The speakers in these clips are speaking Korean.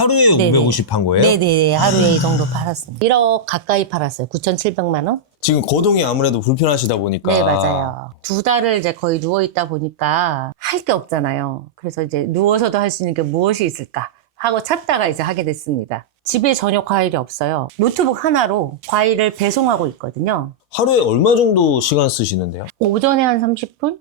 하루에 네네. 550 한 거예요? 네네, 하루에 이 정도 팔았습니다. 1억 가까이 팔았어요. 9,700만 원? 지금 거동이 아무래도 불편하시다 보니까. 네, 맞아요. 2달을 이제 거의 누워있다 보니까 할 게 없잖아요. 그래서 이제 누워서도 할 수 있는 게 무엇이 있을까 하고 찾다가 이제 하게 됐습니다. 집에 전혀 과일이 없어요. 노트북 하나로 과일을 배송하고 있거든요. 하루에 얼마 정도 시간 쓰시는데요? 오전에 한 30분?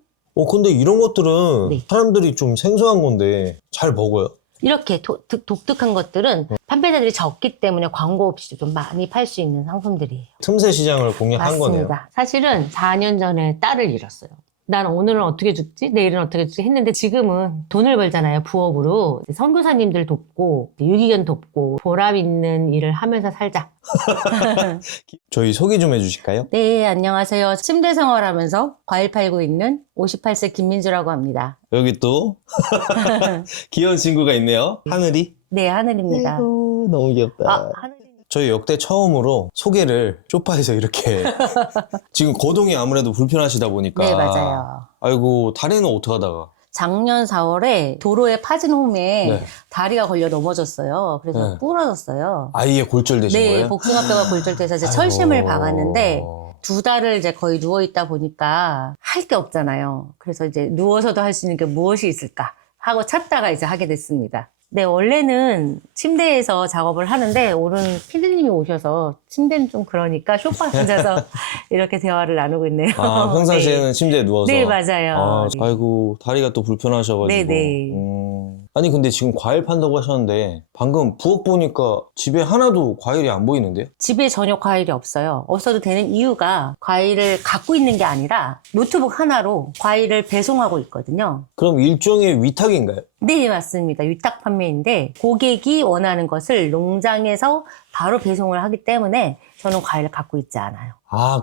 근데 이런 것들은 네. 사람들이 좀 생소한 건데 잘 먹어요? 이렇게 독특한 것들은 판매자들이 적기 때문에 광고 없이 좀 많이 팔 수 있는 상품들이에요. 틈새 시장을 공략한 거네요. 맞습니다. 사실은 4년 전에 딸을 잃었어요. 난 오늘은 어떻게 죽지? 내일은 어떻게 죽지? 했는데 지금은 돈을 벌잖아요. 부업으로. 선교사님들 돕고 유기견 돕고 보람 있는 일을 하면서 살자. 저희 소개 좀 해주실까요? 네, 안녕하세요. 침대 생활하면서 과일 팔고 있는 58세 김민주라고 합니다. 여기 또 귀여운 친구가 있네요. 하늘이? 네, 하늘입니다. 아이고 너무 귀엽다. 하늘이. 저희 역대 처음으로 소개를 소파에서 이렇게 지금 거동이 아무래도 불편하시다 보니까. 네, 맞아요. 아이고 다리는 어떻게 하다가? 작년 4월에 도로에 파진 홈에 네. 다리가 걸려 넘어졌어요. 그래서 네. 부러졌어요. 아예 골절되신 네, 거예요? 복숭아뼈가 골절돼서 이제 아이고. 철심을 박았는데 2달을 이제 거의 누워있다 보니까 할 게 없잖아요. 그래서 이제 누워서도 할 수 있는 게 무엇이 있을까 하고 찾다가 이제 하게 됐습니다. 네, 원래는 침대에서 작업을 하는데 오늘 피디님이 오셔서 침대는 좀 그러니까 소파에 앉아서 이렇게 대화를 나누고 있네요. 평상시에는 네. 침대에 누워서. 네, 맞아요. 네. 아이고 다리가 또 불편하셔가지고. 네네. 아니 근데 지금 과일 판다고 하셨는데 방금 부엌 보니까 집에 하나도 과일이 안 보이는데요? 집에 전혀 과일이 없어요. 없어도 되는 이유가 과일을 갖고 있는 게 아니라 노트북 하나로 과일을 배송하고 있거든요. 그럼 일종의 위탁인가요? 네, 맞습니다. 위탁 판매인데 고객이 원하는 것을 농장에서 바로 배송을 하기 때문에 저는 과일을 갖고 있지 않아요.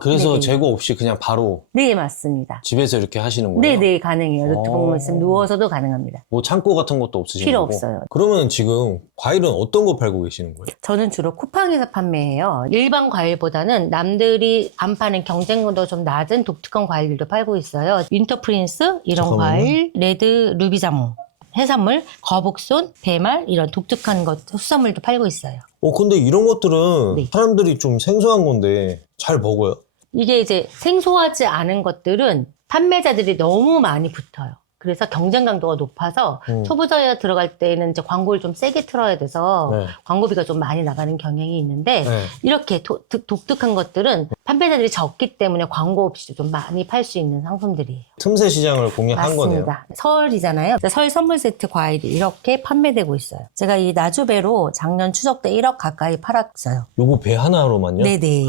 그래서 네네. 재고 없이 그냥 바로 네, 맞습니다. 집에서 이렇게 하시는 거예요? 네네, 가능해요. 노트북만 있으면 누워서도 가능합니다. 뭐 창고 같은 것도 없으신 필요 거고? 없어요. 그러면 지금 과일은 어떤 거 팔고 계시는 거예요? 저는 주로 쿠팡에서 판매해요. 일반 과일보다는 남들이 안 파는 경쟁도도 좀 낮은 독특한 과일들도 팔고 있어요. 윈터 프린스, 이런 잠깐만요. 과일, 레드 루비자몽, 해산물, 거북손, 배말, 이런 독특한 것, 수산물도 팔고 있어요. 근데 이런 것들은 네. 사람들이 좀 생소한 건데 잘 먹어요? 이게 이제 생소하지 않은 것들은 판매자들이 너무 많이 붙어요. 그래서 경쟁 강도가 높아서 초보자에 들어갈 때는 이제 광고를 좀 세게 틀어야 돼서 네. 광고비가 좀 많이 나가는 경향이 있는데 네. 이렇게 독특한 것들은 판매자들이 적기 때문에 광고 없이 좀 많이 팔 수 있는 상품들이에요. 틈새 시장을 공략한 거네요. 맞습니다. 설이잖아요. 설 선물 세트 과일이 이렇게 판매되고 있어요. 제가 이 나주배로 작년 추석 때 1억 가까이 팔았어요. 요거 배 하나로만요? 네네.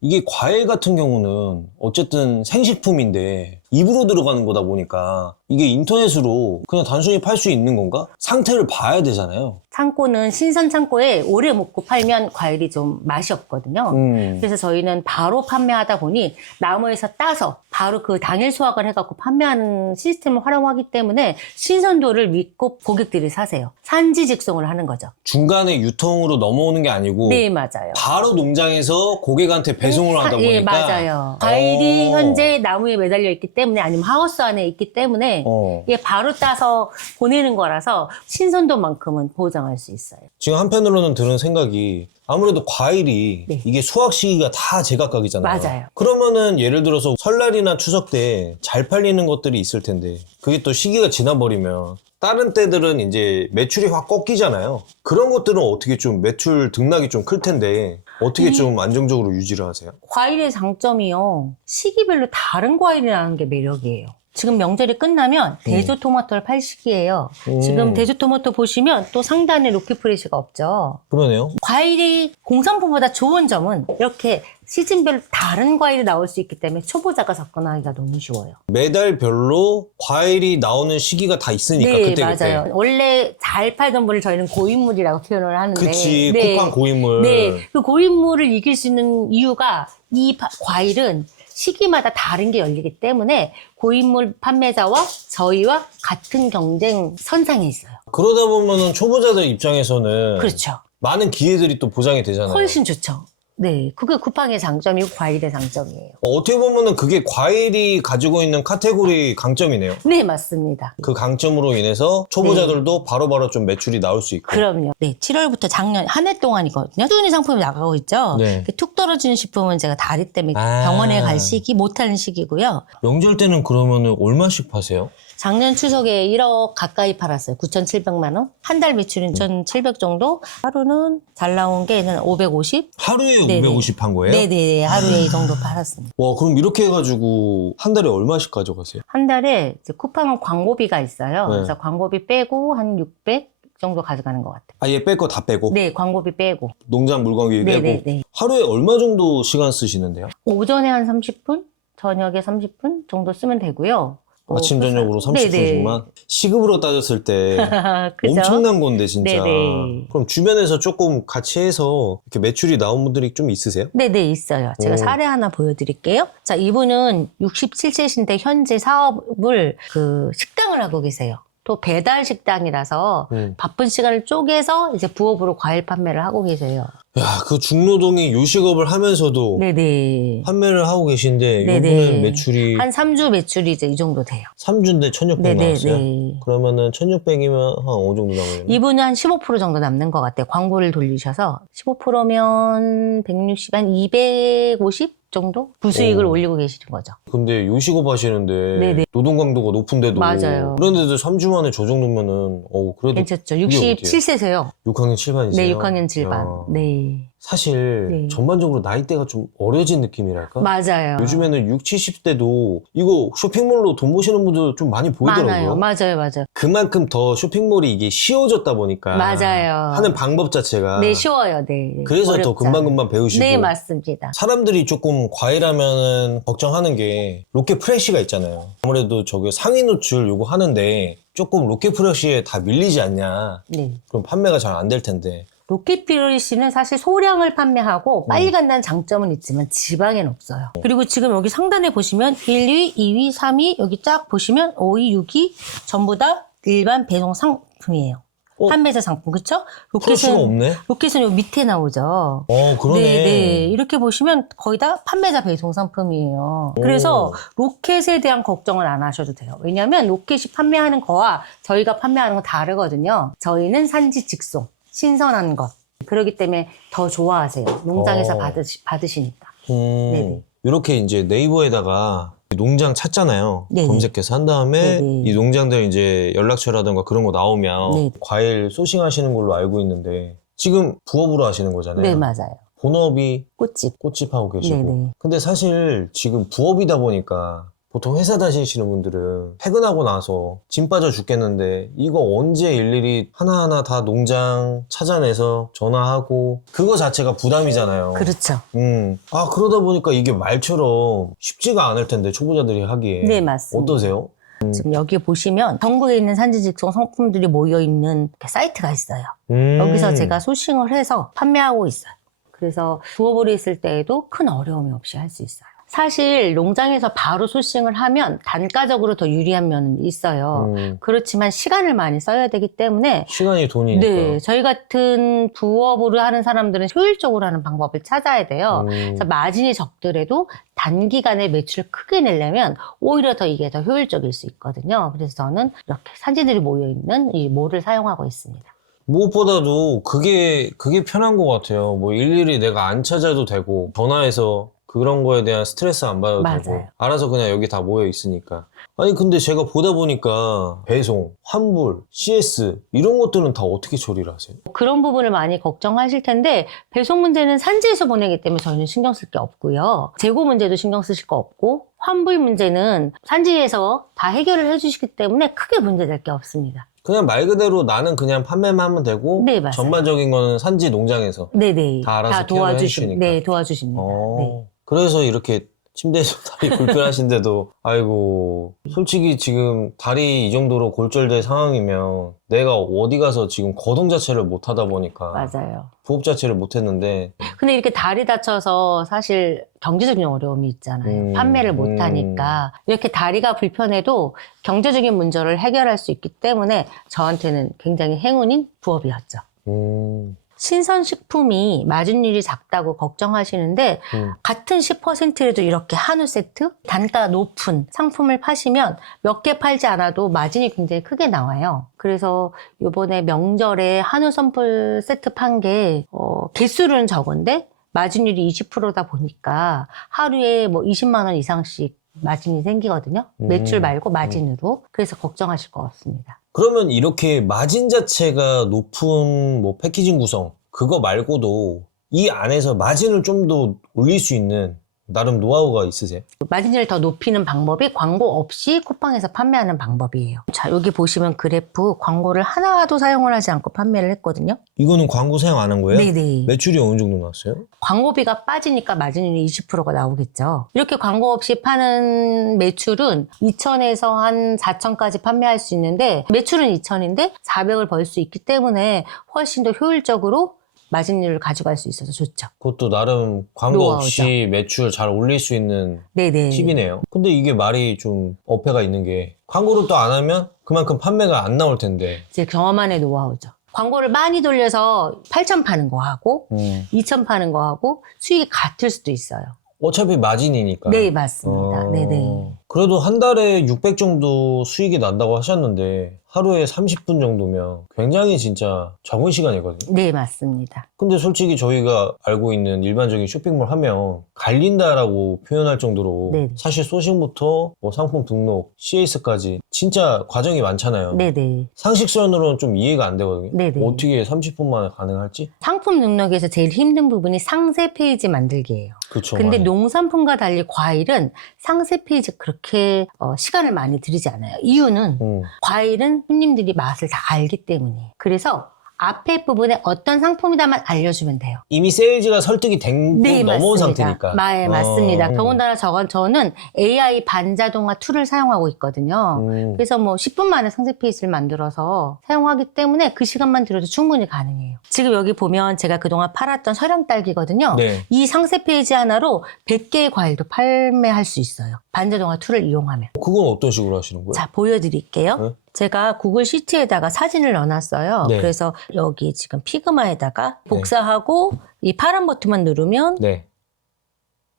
이게 과일 같은 경우는 어쨌든 생식품인데 입으로 들어가는 거다 보니까 이게 인터넷으로 그냥 단순히 팔 수 있는 건가? 상태를 봐야 되잖아요. 창고는 신선 창고에 오래 묵고 팔면 과일이 좀 맛이 없거든요. 그래서 저희는 바로 판매하다 보니 나무에서 따서 바로 그 당일 수확을 해갖고 판매하는 시스템을 활용하기 때문에 신선도를 믿고 고객들이 사세요. 산지 직송을 하는 거죠. 중간에 유통으로 넘어오는 게 아니고 네, 맞아요. 바로 농장에서 고객한테 배송을 하다 보니까 예, 맞아요. 과일이 현재 나무에 매달려 있기 때문에 아니면 하우스 안에 있기 때문에 이게 바로 따서 보내는 거라서 신선도만큼은 보장할 수 있어요. 지금 한편으로는 드는 생각이 아무래도 과일이 네. 이게 수확 시기가 다 제각각이잖아요. 맞아요. 그러면은 예를 들어서 설날이나 추석 때 잘 팔리는 것들이 있을 텐데 그게 또 시기가 지나버리면 다른 때들은 이제 매출이 확 꺾이잖아요. 그런 것들은 어떻게 좀 매출 등락이 좀 클 텐데 어떻게 좀 안정적으로 유지를 하세요? 과일의 장점이요. 시기별로 다른 과일이 나는 게 매력이에요. 지금 명절이 끝나면 대조토마토를 팔 시기예요. 지금 대조토마토 보시면 또 상단에 로키프레시가 없죠. 그러네요. 과일이 공산품보다 좋은 점은 이렇게 시즌별로 다른 과일이 나올 수 있기 때문에 초보자가 접근하기가 너무 쉬워요. 매달별로 과일이 나오는 시기가 다 있으니까 네, 그때 맞아요. 원래 잘 팔던 물을 저희는 고인물이라고 표현을 하는데 그치 네. 쿠팡 고인물. 네, 그 고인물을 이길 수 있는 이유가 이 과일은 시기마다 다른 게 열리기 때문에 고인물 판매자와 저희와 같은 경쟁 선상에 있어요. 그러다 보면은 초보자들 입장에서는 그렇죠. 많은 기회들이 또 보장이 되잖아요. 훨씬 좋죠. 네, 그게 쿠팡의 장점이고 과일의 장점이에요. 어떻게 보면은 그게 과일이 가지고 있는 카테고리 강점이네요. 네, 맞습니다. 그 강점으로 인해서 초보자들도 바로바로 좀 매출이 나올 수 있고. 그럼요. 네, 7월부터 작년 한 해 동안이거든요. 꾸준히 상품이 나가고 있죠. 네. 툭 떨어지는 식품은 제가 다리 때문에 아. 병원에 갈 시기, 못하는 시기고요. 명절 때는 그러면은 얼마씩 파세요? 작년 추석에 1억 가까이 팔았어요. 9,700만 원. 한 달 매출은 1,700 정도. 하루는 잘 나온 게는 550. 하루에 네네. 550 한 거예요? 네네. 하루에 이 정도 팔았습니다. 와, 그럼 이렇게 해가지고 한 달에 얼마씩 가져가세요? 한 달에 이제 쿠팡은 광고비가 있어요. 네. 그래서 광고비 빼고 한 600 정도 가져가는 것 같아요. 아예 뺄 거 다 빼고? 네, 광고비 빼고. 농장 물건비 빼고? 네네네. 하루에 얼마 정도 시간 쓰시는데요? 오전에 한 30분, 저녁에 30분 정도 쓰면 되고요. 아침 저녁으로 30분씩만? 시급으로 따졌을 때 그죠? 엄청난 건데 진짜. 네네. 그럼 주변에서 조금 같이 해서 이렇게 매출이 나온 분들이 좀 있으세요? 네네, 있어요. 제가 오. 사례 하나 보여드릴게요. 자, 이분은 67세신데 현재 사업을 식당을 하고 계세요. 또 배달 식당이라서 바쁜 시간을 쪼개서 이제 부업으로 과일 판매를 하고 계세요. 야, 그 중노동이 요식업을 하면서도 네네. 판매를 하고 계신데 네네. 이번엔 매출이 한 3주 매출이 이제 이 정도 돼요. 3주인데 1,600 나왔어요? 네네네. 그러면은 1,600이면 한 어느 정도 나오나요? 이분은 한 15% 정도 남는 것 같아요. 광고를 돌리셔서 15%면 160, 한 250 정도 부수익을 오. 올리고 계시는 거죠. 근데 요식업 하시는데 네네. 노동 강도가 높은데도 맞아요. 그런데도 3주 만에 저 정도면은 그래도 괜찮죠? 그게 어디예요? 67세세요. 6학년 7반이세요? 네, 6학년 7반. 네. 사실 네. 전반적으로 나이대가 좀 어려진 느낌이랄까? 맞아요. 요즘에는 6, 70대도 이거 쇼핑몰로 돈 버시는 분들 좀 많이 보이더라고요. 많아요. 맞아요. 그만큼 더 쇼핑몰이 이게 쉬워졌다 보니까 맞아요. 하는 방법 자체가 네, 쉬워요. 네. 그래서 더 어렵지 금방금방 배우시고 않아요. 네, 맞습니다. 사람들이 조금 과일하면은 걱정하는 게 로켓 프레쉬가 있잖아요. 아무래도 저기 상위 노출 요거 하는데 조금 로켓 프레쉬에 다 밀리지 않냐. 네. 그럼 판매가 잘 안 될 텐데. 로켓피러시는 사실 소량을 판매하고 빨리 간다는 장점은 있지만 지방엔 없어요. 그리고 지금 여기 상단에 보시면 1위, 2위, 3위 여기 쫙 보시면 5위, 6위 전부 다 일반 배송 상품이에요. 판매자 상품, 그쵸? 프레쉬가 없네? 로켓은 여기 밑에 나오죠. 그러네. 네. 이렇게 보시면 거의 다 판매자 배송 상품이에요. 오. 그래서 로켓에 대한 걱정은 안 하셔도 돼요. 왜냐하면 로켓이 판매하는 거와 저희가 판매하는 건 다르거든요. 저희는 산지 직송, 신선한 것. 그렇기 때문에 더 좋아하세요. 농장에서 받으시니까. 네네. 이렇게 이제 네이버에다가 농장 찾잖아요. 네네. 검색해서 한 다음에 네네. 이 농장들 이제 연락처라든가 그런 거 나오면 네. 과일 소싱 하시는 걸로 알고 있는데 지금 부업으로 하시는 거잖아요. 네, 맞아요. 본업이 꽃집. 꽃집 하고 계시고. 네네. 근데 사실 지금 부업이다 보니까 보통 회사 다니시는 분들은 퇴근하고 나서 짐 빠져 죽겠는데 이거 언제 일일이 하나하나 다 농장 찾아내서 전화하고 그거 자체가 부담이잖아요. 그렇죠. 그러다 보니까 이게 말처럼 쉽지가 않을 텐데 초보자들이 하기에. 네, 맞습니다. 어떠세요? 지금 여기 보시면 전국에 있는 산지 직송 상품들이 모여있는 사이트가 있어요. 여기서 제가 소싱을 해서 판매하고 있어요. 그래서 부업으로 있을 때에도 큰 어려움이 없이 할 수 있어요. 사실 농장에서 바로 소싱을 하면 단가적으로 더 유리한 면은 있어요. 그렇지만 시간을 많이 써야 되기 때문에 시간이 돈이니까. 네, 저희 같은 부업으로 하는 사람들은 효율적으로 하는 방법을 찾아야 돼요. 그래서 마진이 적더라도 단기간에 매출을 크게 내려면 오히려 더 이게 더 효율적일 수 있거든요. 그래서 저는 이렇게 산지들이 모여있는 이 몰을 사용하고 있습니다. 무엇보다도 그게 편한 것 같아요. 뭐 일일이 내가 안 찾아도 되고 전화해서 그런 거에 대한 스트레스 안 받아도 맞아요. 되고 알아서 그냥 여기 다 모여 있으니까. 아니 근데 제가 보다 보니까 배송, 환불, CS 이런 것들은 다 어떻게 처리를 하세요? 그런 부분을 많이 걱정하실 텐데 배송 문제는 산지에서 보내기 때문에 저희는 신경 쓸 게 없고요. 재고 문제도 신경 쓰실 거 없고 환불 문제는 산지에서 다 해결을 해주시기 때문에 크게 문제될 게 없습니다. 그냥 말 그대로 나는 그냥 판매만 하면 되고 네, 맞아요. 전반적인 거는 산지 농장에서 네네. 다 알아서 도와주십니다. 케어해주시니까. 네, 도와주십니다. 네. 그래서 이렇게 침대에서 다리 불편하신데도 아이고 솔직히 지금 다리 이 정도로 골절될 상황이면 내가 어디 가서 지금 거동 자체를 못 하다 보니까 맞아요. 부업 자체를 못 했는데 근데 이렇게 다리 다쳐서 사실 경제적인 어려움이 있잖아요. 판매를 못 하니까. 이렇게 다리가 불편해도 경제적인 문제를 해결할 수 있기 때문에 저한테는 굉장히 행운인 부업이었죠. 신선식품이 마진율이 작다고 걱정하시는데 같은 10%라도 이렇게 한우 세트 단가가 높은 상품을 파시면 몇 개 팔지 않아도 마진이 굉장히 크게 나와요. 그래서 이번에 명절에 한우 선풀 세트 판 게 개수는 적은데 마진율이 20%다 보니까 하루에 뭐 20만 원 이상씩 마진이 생기거든요. 매출 말고 마진으로. 그래서 걱정하실 것 같습니다. 그러면 이렇게 마진 자체가 높은 뭐 패키징 구성 그거 말고도 이 안에서 마진을 좀 더 올릴 수 있는 나름 노하우가 있으세요? 마진율을 더 높이는 방법이 광고 없이 쿠팡에서 판매하는 방법이에요. 자, 여기 보시면 그래프 광고를 하나도 사용을 하지 않고 판매를 했거든요. 이거는 광고 사용 안 한 거예요? 네네. 매출이 어느 정도 나왔어요? 광고비가 빠지니까 마진율이 20%가 나오겠죠. 이렇게 광고 없이 파는 매출은 2천에서 한 4천까지 판매할 수 있는데 매출은 2천인데 400을 벌 수 있기 때문에 훨씬 더 효율적으로 마진율을 가져갈 수 있어서 좋죠. 그것도 나름 광고 노하우죠. 없이 매출 잘 올릴 수 있는 네네. 팁이네요. 근데 이게 말이 좀 어폐가 있는 게 광고를 또 안 하면 그만큼 판매가 안 나올 텐데. 제 경험만의 노하우죠. 광고를 많이 돌려서 8천 파는 거 하고 2천 파는 거 하고 수익이 같을 수도 있어요. 어차피 마진이니까. 네, 맞습니다. 네네. 그래도 한 달에 600 정도 수익이 난다고 하셨는데 하루에 30분 정도면 굉장히 진짜 적은 시간이거든요. 네, 맞습니다. 근데 솔직히 저희가 알고 있는 일반적인 쇼핑몰 하면 갈린다라고 표현할 정도로 네. 사실 소싱부터 뭐 상품 등록, CS까지 진짜 과정이 많잖아요. 네네. 상식선으로는 좀 이해가 안 되거든요. 네네. 어떻게 30분 만에 가능할지? 상품 등록에서 제일 힘든 부분이 상세 페이지 만들기예요. 그렇죠. 근데 농산품과 달리 과일은 상세 페이지 그렇게 시간을 많이 들이지 않아요. 이유는 과일은 손님들이 맛을 다 알기 때문이에요. 그래서 앞에 부분에 어떤 상품이다만 알려주면 돼요. 이미 세일즈가 설득이 된 네, 넘어온 맞습니다. 상태니까. 맞습니다. 더군다나 저는 AI 반자동화 툴을 사용하고 있거든요. 그래서 뭐 10분 만에 상세 페이지를 만들어서 사용하기 때문에 그 시간만 들여도 충분히 가능해요. 지금 여기 보면 제가 그동안 팔았던 서령 딸기거든요. 네. 이 상세 페이지 하나로 100개의 과일도 판매할 수 있어요. 반자동화 툴을 이용하면. 그건 어떤 식으로 하시는 거예요? 자, 보여드릴게요. 네. 제가 구글 시트에다가 사진을 넣어놨어요. 네. 그래서 여기 지금 피그마에다가 복사하고 이 파란 버튼만 누르면 네.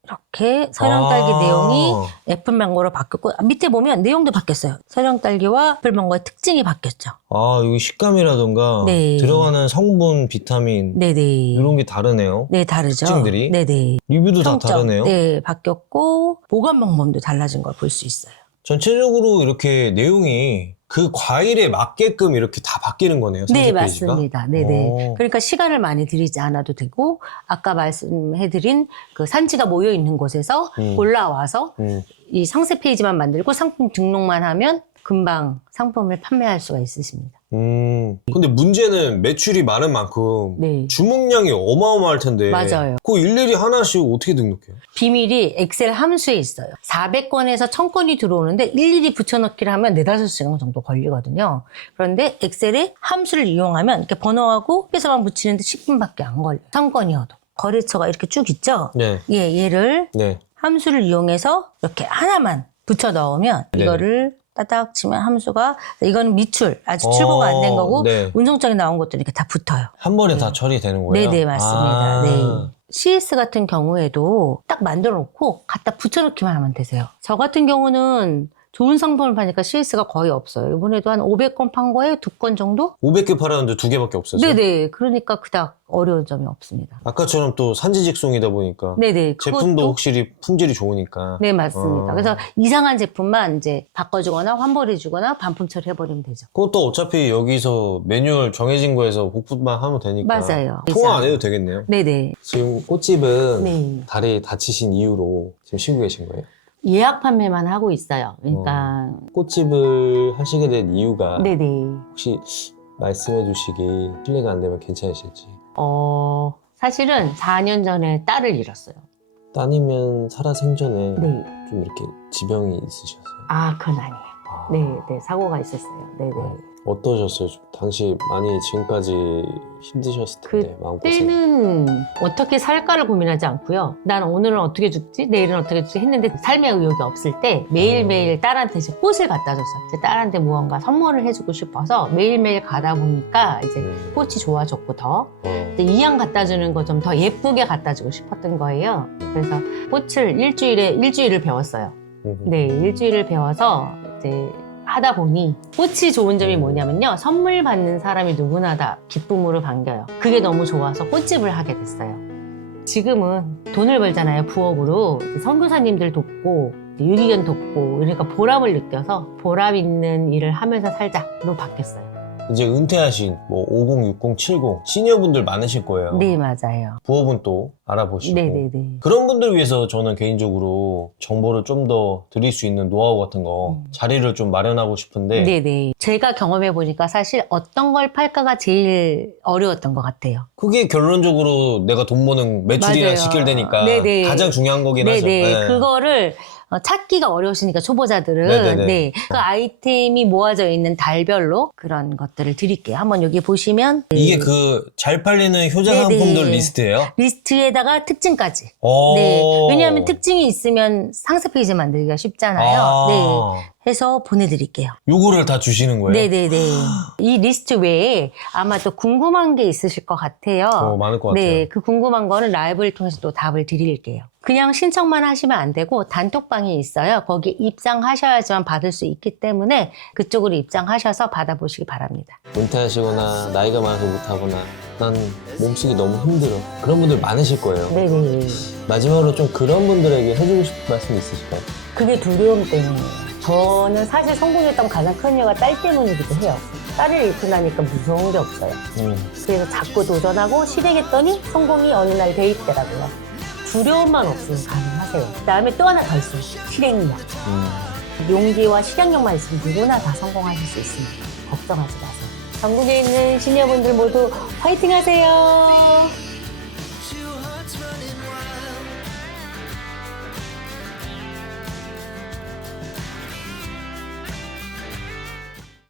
이렇게 서령딸기 내용이 아. 애플망고로 바뀌었고 밑에 보면 내용도 바뀌었어요. 서령딸기와 애플망고의 특징이 바뀌었죠. 아, 여기 식감이라던가 네. 들어가는 성분, 비타민 네네. 이런 게 다르네요. 네, 다르죠. 특징들이? 네네. 리뷰도 다 평점, 다르네요. 네, 바뀌었고 보관 방법도 달라진 걸 볼 수 있어요. 전체적으로 이렇게 내용이 그 과일에 맞게끔 이렇게 다 바뀌는 거네요. 네, 상세 페이지가? 맞습니다. 네네. 오. 그러니까 시간을 많이 들이지 않아도 되고 아까 말씀해드린 그 산지가 모여 있는 곳에서 골라와서 이 상세 페이지만 만들고 상품 등록만 하면 금방 상품을 판매할 수가 있으십니다. 근데 문제는 매출이 많은 만큼 네. 주문량이 어마어마할 텐데 맞아요. 그거 일일이 하나씩 어떻게 등록해요? 비밀이 엑셀 함수에 있어요. 400건에서 1000건이 들어오는데 일일이 붙여넣기를 하면 4-5시간 정도 걸리거든요. 그런데 엑셀에 함수를 이용하면 이렇게 번호하고 해서만 붙이는데 10분밖에 안 걸려요. 1000건이어도. 거래처가 이렇게 쭉 있죠? 네. 예, 얘를 네. 함수를 이용해서 이렇게 하나만 붙여 넣으면 네네. 이거를 따닥 치면 함수가 이거는 미출 아직 출고가 안 된 거고 네. 운송장에 나온 것들이 이렇게 다 붙어요. 한 번에 다 처리되는 거예요? 네네 맞습니다. 아. 네. CS 같은 경우에도 딱 만들어 놓고 갖다 붙여넣기만 하면 되세요. 저 같은 경우는 좋은 상품을 파니까 CS가 거의 없어요. 이번에도 한 500건 판 거에 2건 정도? 500개 팔았는데 2개밖에 없었어요? 네네. 그러니까 그닥 어려운 점이 없습니다. 아까처럼 또 산지직송이다 보니까 네네. 제품도 그것도- 확실히 품질이 좋으니까. 네, 맞습니다. 어. 그래서 이상한 제품만 이제 바꿔주거나 환불해주거나 반품 처리해버리면 되죠. 그것도 어차피 여기서 매뉴얼 정해진 거에서 복붙만 하면 되니까. 맞아요. 통화 안 해도 되겠네요. 네네. 지금 꽃집은 네. 다리 다치신 이유로 지금 쉬고 계신 거예요? 예약 판매만 하고 있어요. 그러니까. 꽃집을 하시게 된 이유가 네네. 혹시 말씀해 주시기 실례가 안 되면 괜찮으실지. 사실은 4년 전에 딸을 잃었어요. 따님은 살아생전에 네. 좀 이렇게 지병이 있으셨어요? 아, 그건 아니에요. 아. 네, 네. 사고가 있었어요. 네네. 어떠셨어요? 좀 당시 많이 지금까지 힘드셨을 텐데 마음고생. 그때는 어떻게 살까를 고민하지 않고요. 난 오늘은 어떻게 죽지? 내일은 어떻게 죽지? 했는데 삶의 의욕이 없을 때 매일매일 딸한테 이제 꽃을 갖다 줬어요. 제 딸한테 무언가 선물을 해주고 싶어서 매일매일 가다 보니까 이제 꽃이 좋아졌고 더 이왕 갖다 주는 거 좀 더 예쁘게 갖다 주고 싶었던 거예요. 그래서 꽃을 일주일을 배웠어요. 네, 일주일을 배워서 이제 하다 보니 꽃이 좋은 점이 뭐냐면요. 선물 받는 사람이 누구나 다 기쁨으로 반겨요. 그게 너무 좋아서 꽃집을 하게 됐어요. 지금은 돈을 벌잖아요. 부업으로. 선교사님들 돕고 유기견 돕고 그러니까 보람을 느껴서 보람 있는 일을 하면서 살자로 바뀌었어요. 이제 은퇴하신 뭐 50, 60, 70 시니어분들 많으실 거예요. 네, 맞아요. 부업은 또 알아보시고 네네네. 그런 분들 위해서 저는 개인적으로 정보를 좀 더 드릴 수 있는 노하우 같은 거 자리를 좀 마련하고 싶은데 네네. 제가 경험해 보니까 사실 어떤 걸 팔까가 제일 어려웠던 것 같아요. 그게 결론적으로 내가 돈 버는 매출이랑 맞아요. 직결되니까 네네. 가장 중요한 거긴 하죠. 네네. 네. 그거를 찾기가 어려우시니까 초보자들은 네네네. 네. 그 아이템이 모아져 있는 달별로 그런 것들을 드릴게요. 한번 여기 보시면 이게 그 잘 팔리는 효자 네네. 상품들 리스트예요? 리스트에다가 특징까지. 오. 네. 왜냐하면 특징이 있으면 상세 페이지 만들기가 쉽잖아요. 아. 네. 해서 보내드릴게요. 요거를 다 주시는 거예요? 네네네. 이 리스트 외에 아마 또 궁금한 게 있으실 것 같아요. 많을 것 같아요. 네, 그 궁금한 거는 라이브를 통해서 또 답을 드릴게요. 그냥 신청만 하시면 안 되고 단톡방이 있어요. 거기 입장하셔야지만 받을 수 있기 때문에 그쪽으로 입장하셔서 받아보시기 바랍니다. 은퇴하시거나 나이가 많아서 못하거나 난 몸쓰기 너무 힘들어 그런 분들 많으실 거예요. 네네. 마지막으로 좀 그런 분들에게 해주고 싶은 말씀 있으실까요? 그게 두려움 때문이에요. 저는 사실 성공했던 가장 큰 이유가 딸 때문이기도 해요. 딸을 잃고 나니까 무서운 게 없어요. 그래서 자꾸 도전하고 실행했더니 성공이 어느 날 돼 있더라고요. 두려움만 없으면 가능하세요. 그다음에 또 하나 더 있어요. 실행력. 용기와 실행력만 있으면 누구나 다 성공하실 수 있습니다. 걱정하지 마세요. 전국에 있는 시니어분들 모두 화이팅 하세요.